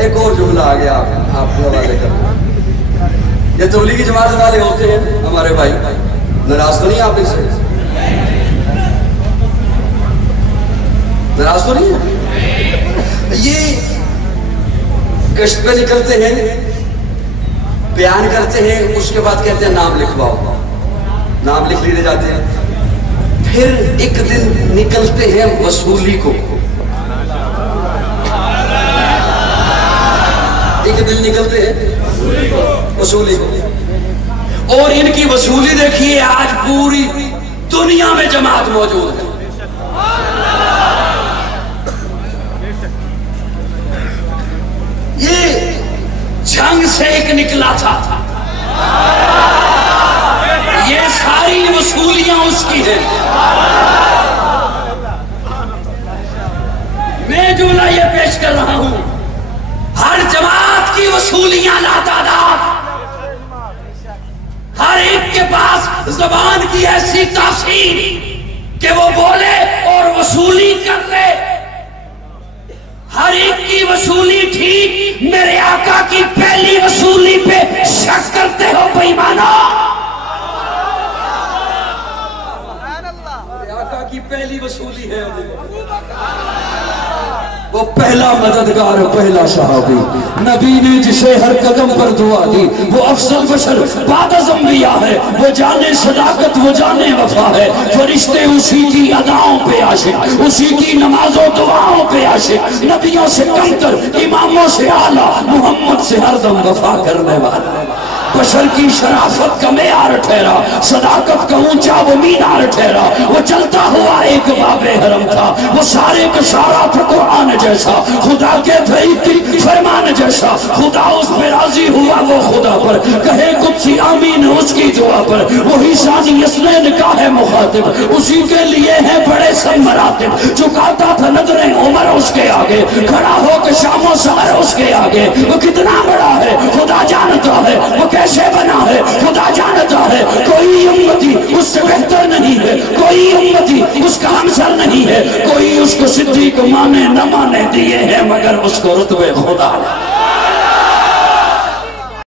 ایک اور جملہ آ گیا آپ کو حوالے کرنا. یہ تبلیغی جماعت والے ہوتے ہیں ہمارے بھائی, ناراض تو نہیں آپ اس سے؟ ناراض تو نہیں ہے؟ یہ گشت پہ نکلتے ہیں, بیان کرتے ہیں, اس کے بعد کہتے ہیں نام لکھواؤ, نام لکھ لیے جاتے ہیں. پھر ایک دن نکلتے ہیں وصولی کو, ایک دن نکلتے ہیں وصولی کو, اور ان کی وصولی دیکھیے آج پوری دنیا میں جماعت موجود ہے. یہ جنگ سے ایک نکلا تھا, یہ ساری وصولیاں اس کی ہیں. میں جملہ یہ پیش کر رہا ہوں, ہر جماعت کی وصولیاں لاتعداد, ہر ایک کے پاس زبان کی ایسی تاثیر کہ وہ بولے اور وصولی کر لے. ہر ایک کی وصولی ٹھیک, میرے آقا کی پہلی وصولی پہ شک کرتے ہو بے ایمانو؟ میرے آقا کی پہلی وصولی ہے, وہ پہلا مددگار, پہلا صحابی, نبی نے جسے ہر قدم پر دعا دی, وہ افضل بشر بعد از انبیاء ہے, وہ جانے صداقت, وہ جانے وفا ہے. فرشتے اسی کی اداؤں پہ عاشق, اسی کی نمازوں دعاؤں پہ عاشق, نبیوں سے کمتر, اماموں سے اعلیٰ, محمد سے ہر دم وفا کرنے والا. بشر کی شرافت کا معیار ٹھہرا, صداقت کا اونچا وہ مینار ٹھہرا. وہ چلتا ہوا ایک باب حرم تھا, وہ سارے کا سارا تھا قرآن جیسا, خدا کے تھے فرمان جیسا. خدا اس پہ راضی ہوا وہ خدا پر, کہے قدسی آمین اس کی دعا پر. وہی ثانی اسنین کا ہے مخاطب, اسی کے لیے ہے بڑے سب مراتب. چکاتا تھا نظریں عمر اس کے آگے, کھڑا ہو کے شام و سحر اس کے آگے. وہ کتنا بڑا ہے خدا جانتا ہے, وہ کیسے بنا ہے خدا جانتا ہے. کوئی امتی اس سے بہتر نہیں ہے, کوئی امتی اس کا ہمسر نہیں ہے, کوئی اس کو صدیق مانے نہ مانے دیے ہیں, مگر اس کو رتبے خدا ہے.